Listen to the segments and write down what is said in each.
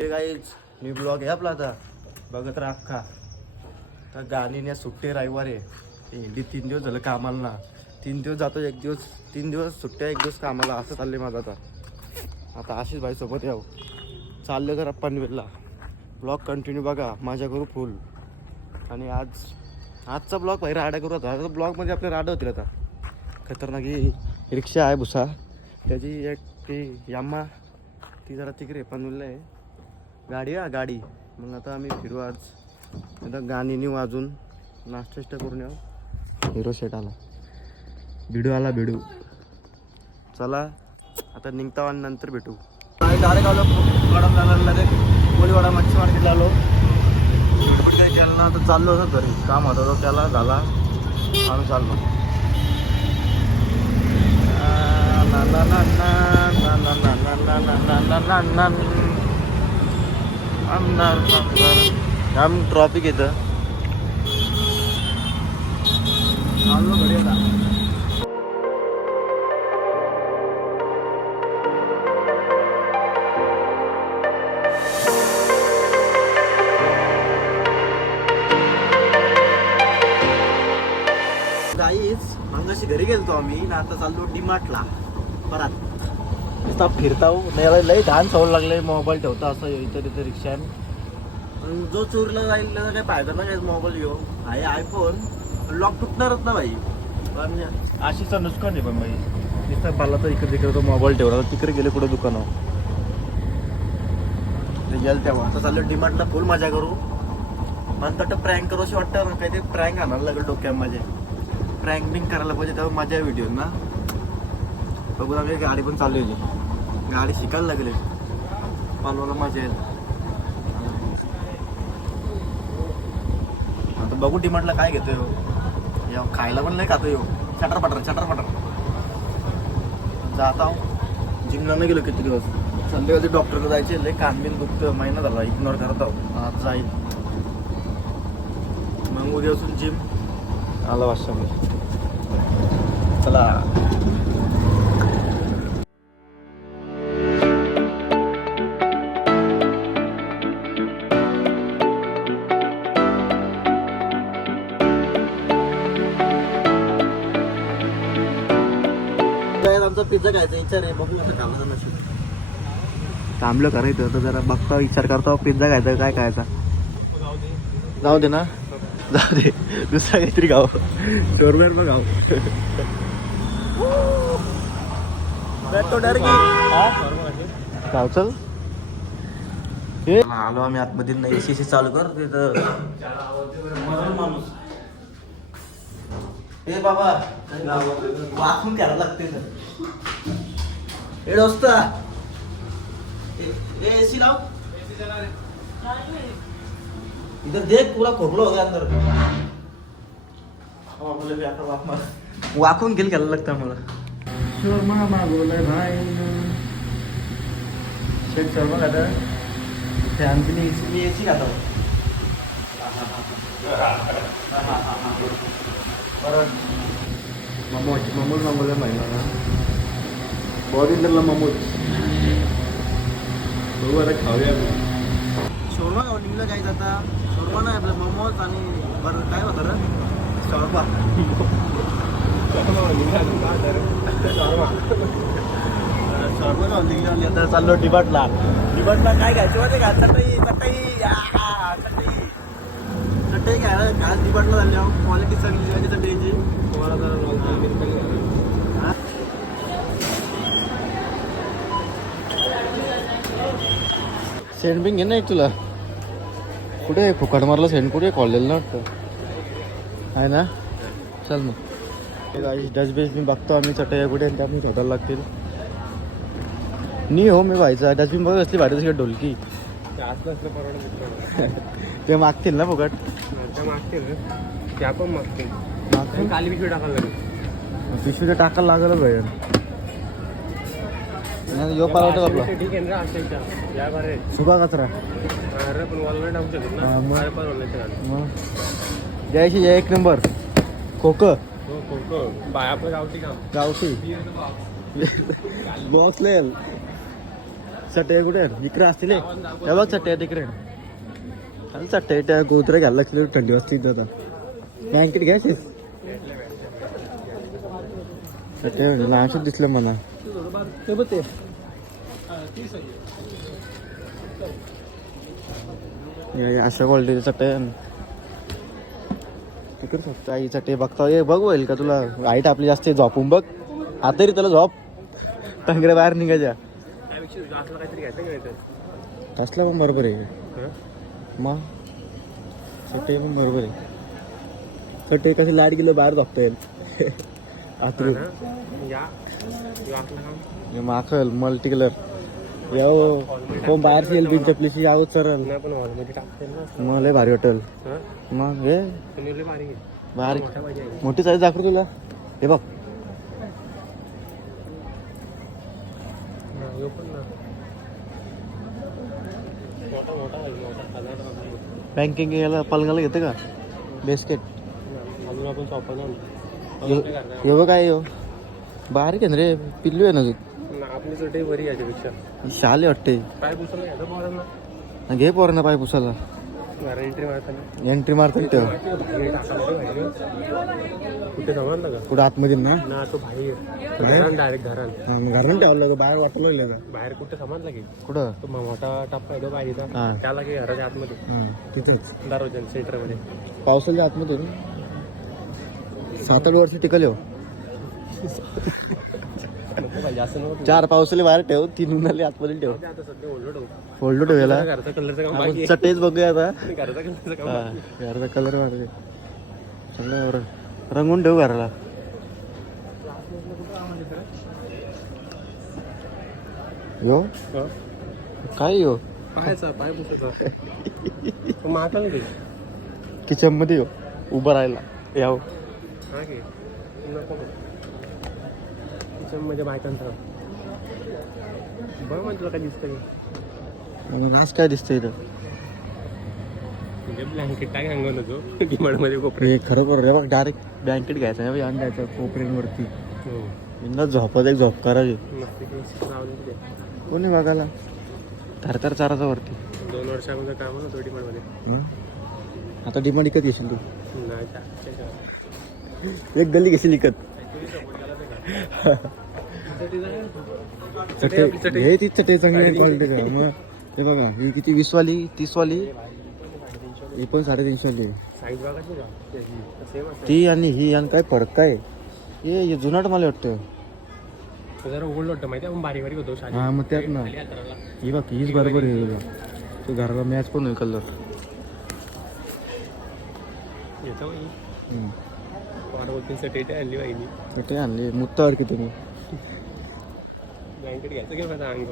हे काहीच मी ब्लॉग आहे आपला आता. बघत राहा अख्खा. तर गाणीने सुट्टे रविवार आहे. इंडी तीन दिवस झालं कामाला ना. तीन दिवस जातो एक दिवस तीन दिवस सुट्ट्या एक दिवस कामाला. असं चाललंय माझं आता. आता आशिष भाई सोबत यावं चाललं जरा पनवेलला. ब्लॉग कंटिन्यू बघा. माझ्या करू फुल आणि आज आजचा ब्लॉग भाई राडा करू होता आता ब्लॉगमध्ये आपले राडा होतील आता. खतरनाक ही रिक्षा आहे भुसा. त्याची एक ती याम्मा ती जरा तिकडे पनवेलला आहे. गाडी हा गाडी मग आता आम्ही फिरू आज आता गाणीनी वाजून नाश्ता करून येऊ हिरो शेट आला भिडू आला भिडू चला आता निघता आणि नंतर भेटू डायरेक्ट आलो कडम जाणार कोळीवाडा मच्छी मार्केटला आलो केलं तर चाललो होतो घरी काम होतं तो त्याला झाला आम्ही चाललो ना ना ना ना ना ना ना ना ना ना ना ना ना ना आमदार आमदार. आम ट्रॉफिक येतं गाईच मंगाशी घरी गेलतो आम्ही. ना आता चाललो डीमार्टला. परत. नुसता फिरताव नाही लई घाण सवय लागले मोबाईल ठेवता असं इथं तिथं रिक्षान. जो चोरीला जाईल त्याचा काही फायदा नाही मोबाईल घेऊ आहे आयफोन लॉक तुटणारच ना भाई. पण अशीच नुकसान आहे पण भाई. नुसतं पाला तर इकडे तिकडे तो मोबाईल ठेवला तिकडे गेले कुठं दुकानावर. गेल तेव्हा. आता चाललो डीमार्टला फुल मजा करू. म्हणतात तर प्रँक करू अशी वाटतं ना काहीतरी प्रँक आणायला लागेल डोक्यात माझ्या. प्रँक बिंक करायला पाहिजे तेव्हा मजा आहे व्हिडिओ ना. बघू लागले गाडी पण चालू आहे गाडी शिकायला लागले. पालवाला मजा येईल आता बघू डिमांडला काय घेतोय हो या खायला पण नाही खातो येऊ चटर पटर चटर पटर. जाता जिमला नाही गेलो किती दिवस? संध्याकाळी डॉक्टरला जायचे. लय कान बिन दुखतं महिना झाला. इग्नोर करत आहो. आज जाईल. मग उद्या असून जिम आला वाजता चला. पिझ्झा खायचा विचार आहे बघू कसं खाल्लं नशीब. थांबलं करायचं तर जरा बघता विचार करता पिझ्झा खायचा काय खायचा? जाऊ दे ना. जाऊ दे. दुसरा काहीतरी गाव शोरमेर पण गाव गाव चल. आलो आम्ही आतमध्ये नाही एसी सी चालू कर तिथं. हे बाबा वाकून करायला लागते हे दोस्ता. एसी लाव. इधर देख पूरा खोखला हो गया अंदर हाँ, वाकून गेल घ्यायला लागतं आम्हाला. शर्मा मागवलंय भाई. शेख शर्मा खाता फॅन मी मी एसी खाता. परत ममोज ममोज मागवलं महिना ना बॉडीला ममोज. बघू आता खाऊया शोरमा निघलं काय आता. शोरमा नाही आपलं मोमोज आणि बरं काय होतं रे शॉर्मा. शॉर्मा. निघली आता चाललो डिबाटला. डिबाटला काय घ्यायचं माहिती का? चटई चटई. चटई घ्यायला आज डिबाटला झाली क्वालिटी चांगली आहे चटईची तुम्हाला जरा हा? सेंट बिंग घे ना एक तुला. कुठे आहे? फुकट मारला सेंट कुठे कॉलेजला ना वाटतं. आहे ना? चल मग. डस्टबिन मी बघतो आम्ही चटया कुठे आणि त्यामुळे भेटायला लागतील. नी हो मी व्हायचा डस्टबिन बघ असली ते मागतील ना फुकट? त्या मागतील. मागतील? पिशवी टाकायला लागेल. पिशवी टाकायला लागेलच यो परवडतो ठीक आहे ना सुका कचरा. अरे पण वॉलला टाकू शकतो ना. परवडलं जयशी जय एक नंबर. खोक. हो, खोक. गावठी काम. गावठी. बॉक्स लेल चटई कुठे? इकडे असतील हे. बघ चटई तिकडे चटई त्या गोत्रे घ्यायला लागतील थंडी वाजते आता. ब्लँकेट घ्यायचे चटई लहानशे दिसलं मला. अशा क्वालिटीचे आहे. तिकडे फक्त आई चटई बघता. ये बघ होईल का तुला. हाईट आपली जास्त आहे, झोपून बघ. आता तरी त्याला झोप. टांगड्या बाहेर निघायच्या. काहीतरी घ्यायचं का कसला पण बरोबर आहे. मग चटई पण बरोबर आहे. चटई कशी लाट गेलं बाहेर झोपता येईल आतरून या. यो माखल मल्टी कलर याव कोण बाहेरची येईल बिन चपलीची यावं चरल नाही पण हॉलमध्ये टाकते ना. मग लय भारी वाटेल हा? मग हे? तुम्ही लय भारी आहे. बाहेर मोठा पाहिजे आहे. मोठी साईज दाखव तुला. हे बघ. बँकिंग याला पलंगाला घेतं का? बेस्केट अजून एवढं काय येऊ बाहेर घेन रे पिल्लू आहे ना आपल्यासाठी बरी याच्यापेक्षा. शाले वाटते. पाय पुसायला घे पोरांना पाय पुसायला. एंट्री मारताना. एंट्री तेव्हा बाहेर. कुठे का कुठं आतमध्ये ना? ना तो बाहेर. बाहेर? घरान डायरेक्ट घरान. मग घरून ठेवलं का बाहेर का बाहेर कुठे समजलं की. कुठं? तो मोठा टप्पा आहे तो बाहेरचा हा. त्याला की घराच्या आतमध्ये. तिथंच. दरवाजा सेंटरमध्ये पावसाच्या आतमध्ये सात आठ वर्ष टिकल हो. नको पाहिजे असं नको चार पावसाले बाहेर ठेव तीन उन्हाले आतमध्ये ठेव. आता सध्या ओल्ड फोल्डो ठेवायला. घरचा कलरचं काम चटेच बघूया आता. घरचा कलरचं काम हा, घराचा कलर मारते चांगलं बरं. रंगून ठेवू घराला. यो? हो. काय यो? पाहायचा पाय पुसायचा किचनमध्ये यो. उभं राहायला. याव हो. हा. नको. किचनमध्ये बायकांचं बघ मग तुला? काय दिसतं आज काय दिसतंय इथं? म्हणजे ब्लँकेट टाक अंगण होतो? डिमांडमध्ये कोपरे खरोखर रे बघ डायरेक्ट ब्लँकेट घ्यायचं नाही आणि द्यायचं कोपऱ्यांवरती. हो. झोपत एक झोप तिथे कोणी बघायला? थरथर चाराचा वरती. दोन वर्ष अगोदर काम होतं डिमांडमध्ये? आता डिमांड विकत घेशील तू. एक गल्ली घेशील विकत चटे हे ती चटे चांगली क्वालिटीचा मग हे बघा ही किती वीसवाली तीसवाली ही पण साडेतीनशे वाली ती आणि ही आणि काय फरक काय हे जुनाट मला वाटतं जरा ओल्ड वाटतं माहिती आपण बारीक बारीक होतो हा मग त्यात ना ही बघ हीच बरोबर आहे तुला तो घराला मॅच पण होईल कलर येतो चटई आणली पाहिजे आणली. मुत्तावर की तुम्ही ब्लँकेट घ्यायचं घे माझा अंग?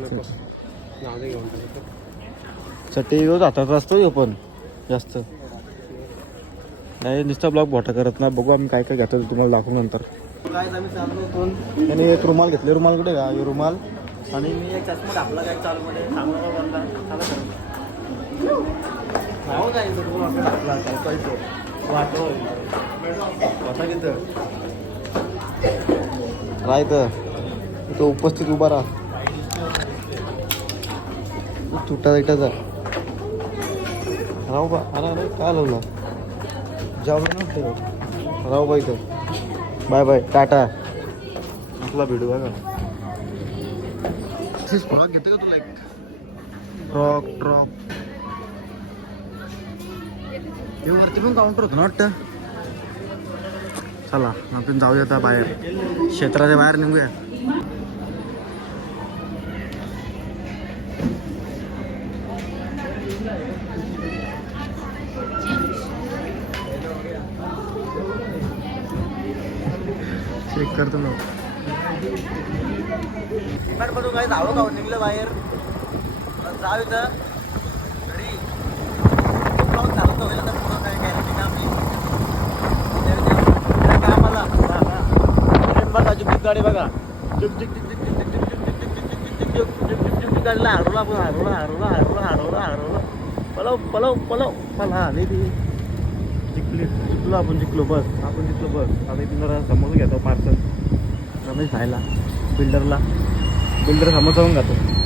नको. जाऊ दे घेऊन टाकतो चटई रोज हातात असतो पण जास्त. नाही नुसता ब्लॉग मोठा करत ना बघू आम्ही काय काय घेतो ते तुम्हाला दाखवू नंतर. काय आम्ही चाललो इथून त्याने एक रुमाल घेतले. रुमाल कुठे का रुमाल. आणि मी एक चष्मा टाकला काय चालू मध्ये? चांगला बनला काय राय तर तो उपस्थित उभा राहा. तुटा इटाचा राव बा अरे अरे काय लावला? जाऊ ना राव बाई तर बाय बाय टाटा. आपला भेटू बघा. फ्रॉक घेते का तुला एक? फ्रॉक ट्रॉक ते वरती पण काउंटर होतं ना वाटतं? चला आपण जाऊया आता बाहेर. क्षेत्राच्या बाहेर निघूया. चेक करतो ना. मधून काय धावं का निघलं बाहेर. जाऊ इथं. घरी. ब्लॉग चालवतो होईल जुक जुक गाडीला हरवला आपण हरवला हरवला हरवला हरवला हरवला पलव पलव पलव चला आले ती जिंकली जिंकलो आपण जिंकलो बस आपण जिंकलो बस आता इथून जरा समोर घेतो पार्सल रमेश खायला बिल्डरला बिल्डर समोर जाऊन घेतो